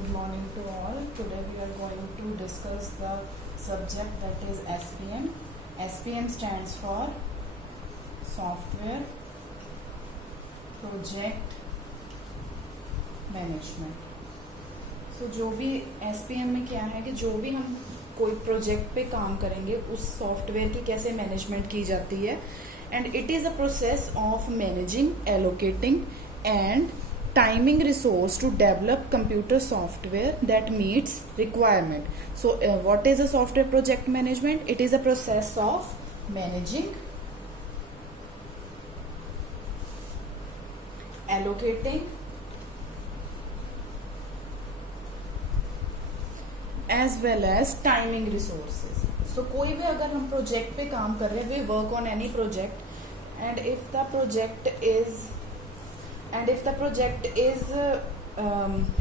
Good morning to all. Today we are going to discuss the subject that is SPM. SPM stands for Software Project Management. So जो भी SPM में क्या है कि जो भी हम कोई प्रोजेक्ट पे काम करेंगे उस सॉफ्टवेयर की कैसे मैनेजमेंट की जाती है, and it is a process of managing, allocating and timing resource to develop computer software that meets requirement. So what is a software project management? It is a process of managing, allocating as well as timing resources. So कोई भी अगर हम project पे काम कर रहे हैं, we work on any project, and if the project is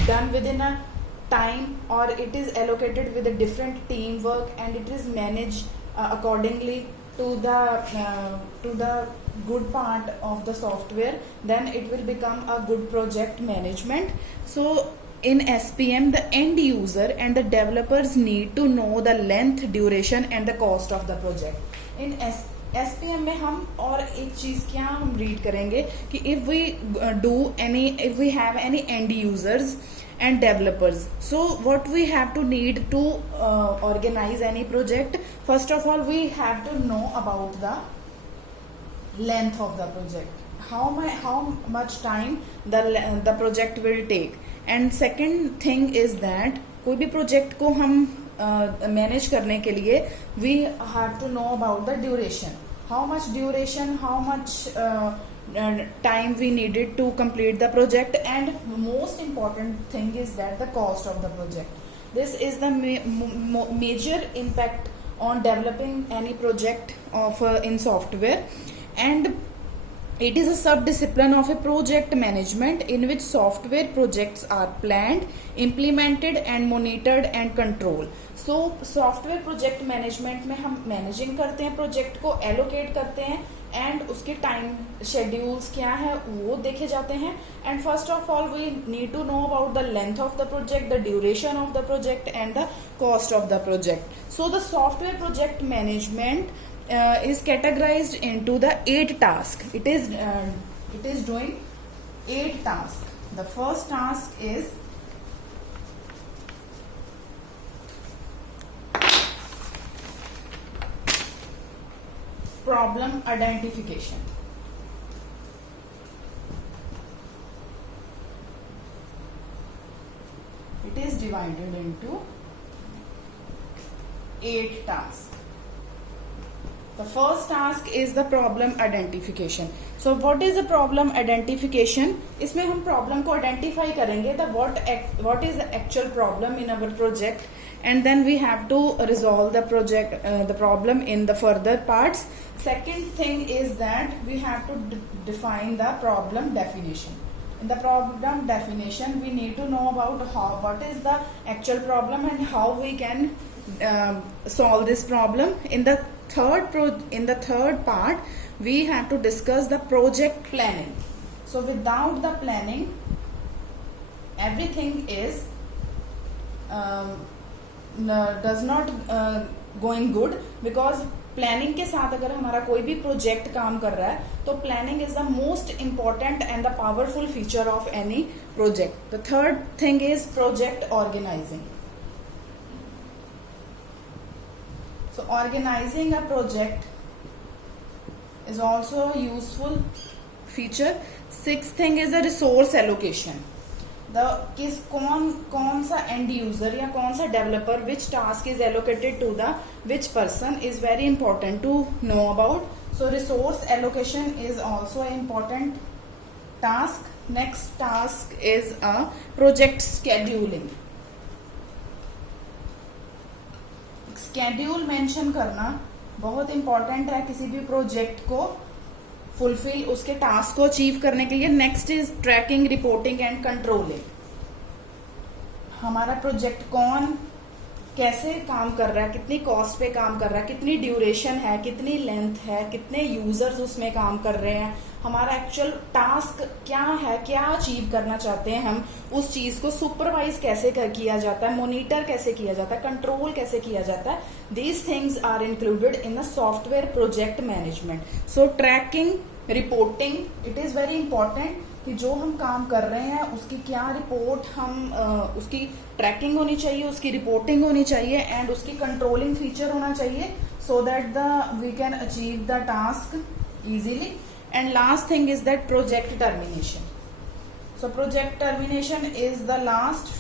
done within a time, or it is allocated with a different teamwork, and it is managed accordingly to the good part of the software, then it will become a good project management. So in SPM, the end user and the developers need to know the length, duration and the cost of the project. In SPM में हम और एक चीज क्या हम read करेंगे कि if we have any end users and developers, so what we have to need to organize any project. First of all, we have to know about the length of the project, how much time the project will take, and second thing is that कोई भी project को हम manage करने के लिए we have to know about the duration, how much duration, how much time we needed to complete the project, and most important thing is that the cost of the project. This is the major impact on developing any project of in software, and it is a sub-discipline of a project management in which software projects are planned, implemented and monitored and controlled. So software project management में हम managing करते हैं, project को allocate करते हैं, and उसके time schedules क्या है वो देखे जाते हैं, and first of all we need to know about the length of the project, the duration of the project and the cost of the project. So the software project management is categorized into the 8 tasks. It is doing 8 tasks. The first task is problem identification. It is divided into 8 tasks. The first task is the problem identification. So what is the problem identification? इसमें हम problem को identify करेंगे, the what is the actual problem in our project, and then we have to resolve the problem in the further parts. Second thing is that we have to define the problem definition. In the problem definition, we need to know about what is the actual problem and how we can solve this problem. In the third part, we have to discuss the project planning. So without the planning, everything is does not going good, because planning के साथ अगर हमारा कोई भी project काम कर रहा है तो planning is the most important and the powerful feature of any project. The third thing is project organizing. So organizing a project is also a useful feature. Sixth thing is a resource allocation. कौन सा end user या कौन सा developer, which task is allocated to the which person is very important to know about. So resource allocation is also an important task. Next task is a project scheduling. Schedule mention करना बहुत important है किसी भी project को fulfil, उसके task को achieve करने के लिए. Next is tracking, reporting and controlling. हमारा प्रोजेक्ट कौन कैसे काम कर रहा है, कितनी कॉस्ट पे काम कर रहा है, कितनी ड्यूरेशन है, कितनी लेंथ है, कितने यूजर्स उसमें काम कर रहे हैं, हमारा एक्चुअल टास्क क्या है, क्या अचीव करना चाहते हैं हम, उस चीज को सुपरवाइज कैसे किया जाता है, मॉनिटर कैसे किया जाता है, कंट्रोल कैसे किया जाता है. These things are included in the software project management. So tracking, reporting, it is very important कि जो हम काम कर रहे हैं उसकी क्या रिपोर्ट उसकी ट्रैकिंग होनी चाहिए, उसकी रिपोर्टिंग होनी चाहिए एंड उसकी कंट्रोलिंग फीचर होना चाहिए so that we can achieve the task easily. And last thing is that project termination. So project termination is the last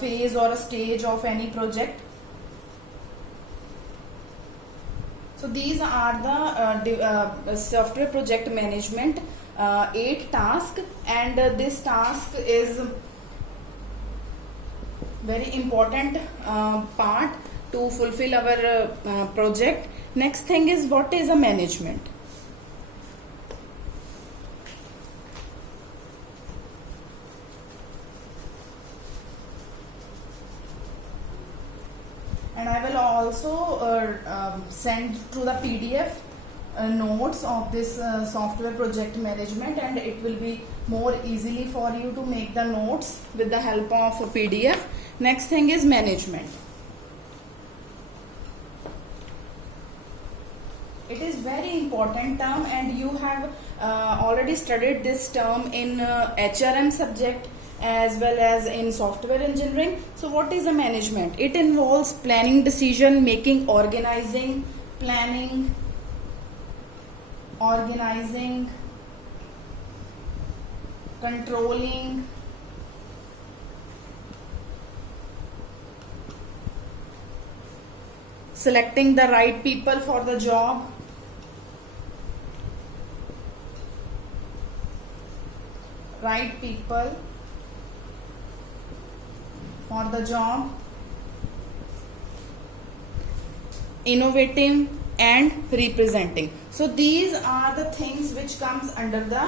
phase और stage of any project. So these are the software project management 8 tasks, and this task is very important part to fulfill our project. Next thing is, what is a management? And I will also send to the PDF notes of this software project management, and it will be more easily for you to make the notes with the help of a PDF. Next thing is management. It is very important term, and you have already studied this term in HRM subject as well as in software engineering. So what is a management? It involves planning, decision making, organizing, planning, organizing, controlling, selecting the right people for the job, right people for the job, innovating and representing. So these are the things which comes under the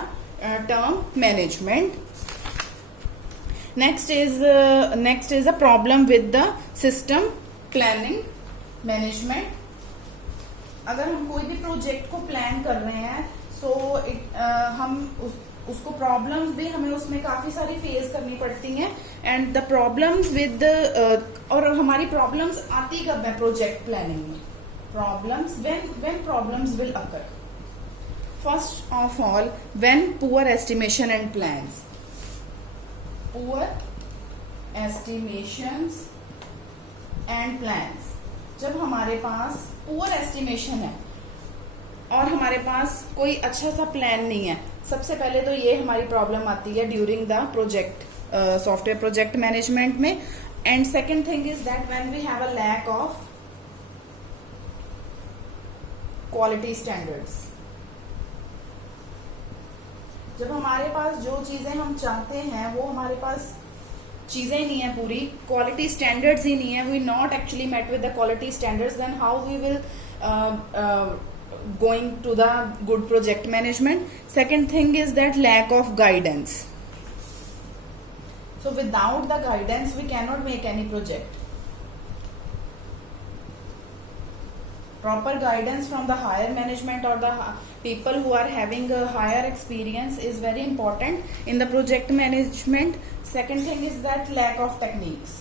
term management. Next is a problem with the system planning management. अगर हम कोई भी project को plan कर रहे हैं, हम उसको प्रॉब्लम्स भी हमें उसमें काफी सारी फेस करनी पड़ती हैं. एंड द प्रॉब्लम्स विद और हमारी प्रॉब्लम्स आती कब है प्रोजेक्ट प्लानिंग में? Problems when problems will occur. First of all, when poor estimation and plans. Poor estimations and plans. जब हमारे पास पुअर एस्टिमेशन है और हमारे पास कोई अच्छा सा प्लान नहीं है, सबसे पहले तो ये हमारी प्रॉब्लम आती है during the project, software project management में. And second thing is that when we have a lack of quality standards. जब हमारे पास जो चीजें हम चाहते हैं वो हमारे पास चीजें नहीं है, पूरी क्वालिटी स्टैंडर्ड्स ही नहीं है, we not actually met with the quality standards, then how we will going to the good project management. Second thing is that lack of guidance. So without the guidance we cannot make any project. Proper guidance from the higher management or the people who are having a higher experience is very important in the project management. Second thing is that lack of techniques.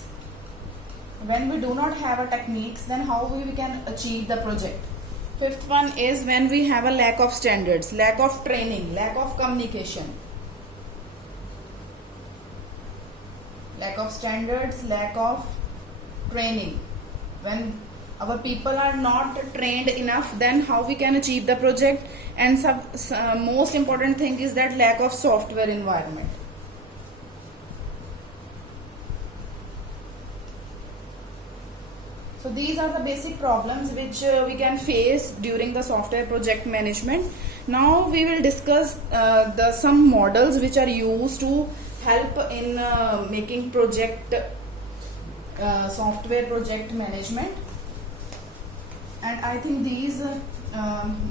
When we do not have a techniques, then how we can achieve the project? Fifth one is when we have a lack of standards, lack of training, lack of communication. Lack of standards, lack of training. When our people are not trained enough, then how we can achieve the project? And most important thing is that lack of software environment. So these are the basic problems which we can face during the software project management. Now we will discuss some models which are used to help in making software project management. And I think these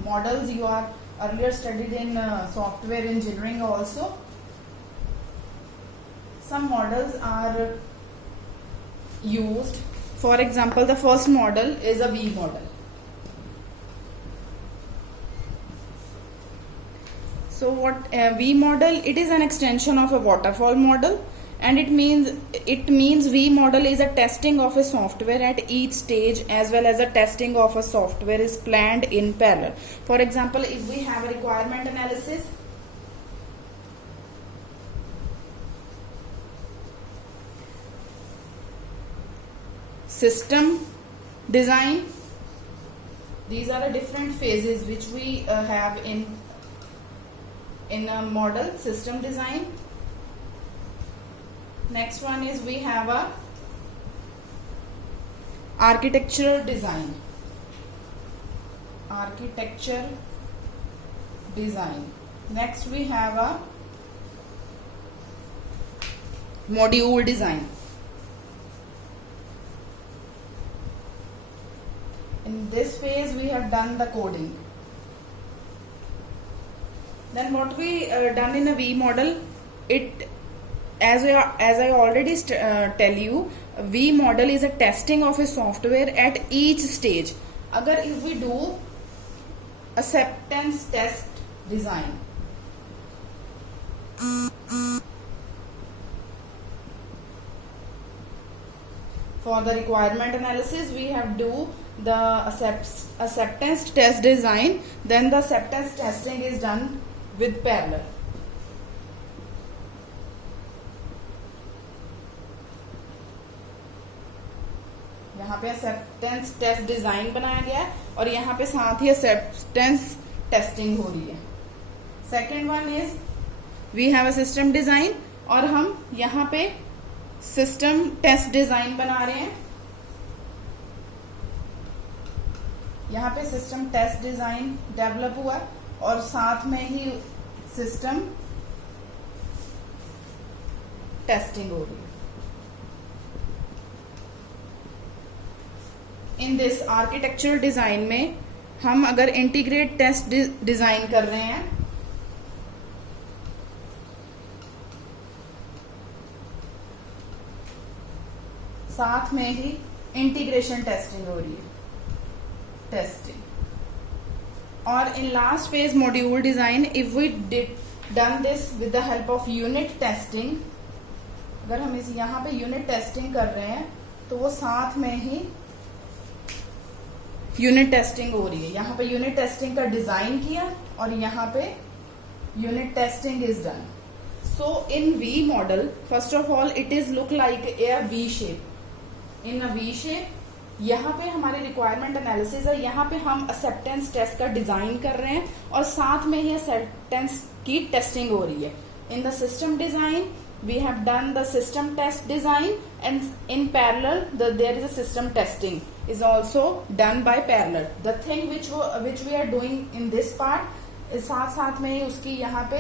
models you are earlier studied in software engineering also. Some models are used For example, the first model is a V model. So what V model, it is an extension of a waterfall model, and it means V model is a testing of a software at each stage, as well as a testing of a software is planned in parallel. For example, if we have a requirement analysis, system design, these are the different phases which we have in a model. System design. Next one is we have a architectural design. Architecture design. Next we have a module design. In this phase we have done the coding. Then what we done in a V model, it as I already tell you, V model is a testing of a software at each stage. Agar if we do acceptance test design, for the requirement analysis we have do the acceptance test design, then the acceptance testing is done with parallel. यहाँ पे acceptance test design बनाया गया है और यहाँ पे साथ ही acceptance testing हो रही है. Second one is we have a system design और हम यहाँ पे system test design बना रहे हैं. यहाँ पे सिस्टम टेस्ट डिजाइन डेवलप हुआ और साथ में ही सिस्टम टेस्टिंग हो रही है. इन दिस आर्किटेक्चरल डिजाइन में हम अगर इंटीग्रेट टेस्ट डिजाइन कर रहे हैं, साथ में ही इंटीग्रेशन टेस्टिंग हो रही है. Testing. Or in last phase module design, if we done this with the help of unit testing, अगर हम इस यहाँ पे यूनिट टेस्टिंग कर रहे हैं तो वो साथ में ही यूनिट टेस्टिंग हो रही है. यहाँ पे यूनिट टेस्टिंग का डिजाइन किया और यहाँ पे unit testing is done. So in V model first of all it is look like a V shape. In a V shape यहाँ पे हमारे रिक्वायरमेंट एनालिसिस है, यहाँ पे हम एक्सेप्टेंस टेस्ट का डिजाइन कर रहे हैं और साथ में ही एक्सेप्टेंस की टेस्टिंग हो रही है. In the system design we have done the system test design and in parallel there is a system testing is also done by parallel. The thing which we are doing in this part, साथ साथ में ही उसकी यहाँ पे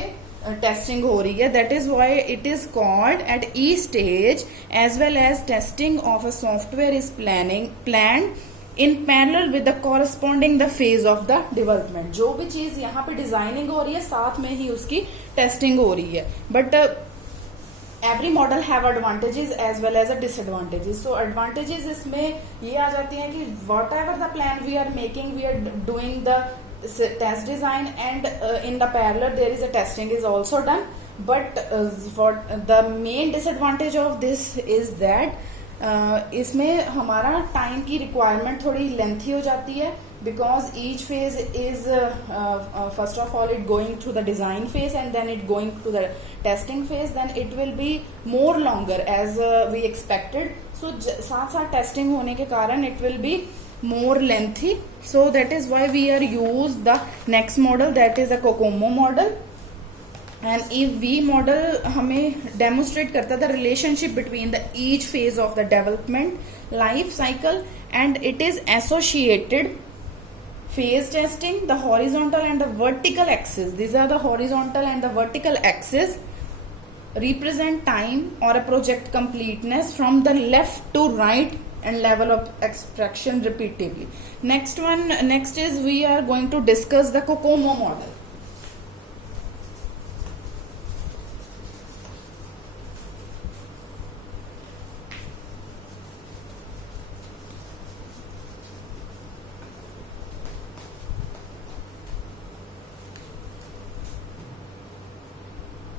testing हो रही है. That is why it is called at E stage as well as testing of a software is planned in parallel with the corresponding the phase of the development. जो भी चीज यहाँ पे डिजाइनिंग हो रही है साथ में ही उसकी टेस्टिंग हो रही है. But every model have advantages as well as a disadvantages. So advantages इसमें ये आ जाती हैं कि whatever the plan we are making, we are doing the test design and in the parallel there is a testing is also done. But for the main disadvantage of this is that इसमें हमारा time की requirement थोड़ी lengthy हो जाती है, because each phase is first of all it going through the design phase and then it going to the testing phase, then it will be more longer as we expected. So साथ साथ testing होने के कारण it will be more lengthy. So that is why we are use the next model, that is a COCOMO model. And if V model हमें demonstrate करता the relationship between the each phase of the development life cycle, and it is associated phase testing, the horizontal and the vertical axis. These are the horizontal and the vertical axis represent time or a project completeness from the left to right and level of abstraction repeatedly. Next is we are going to discuss the COCOMO model.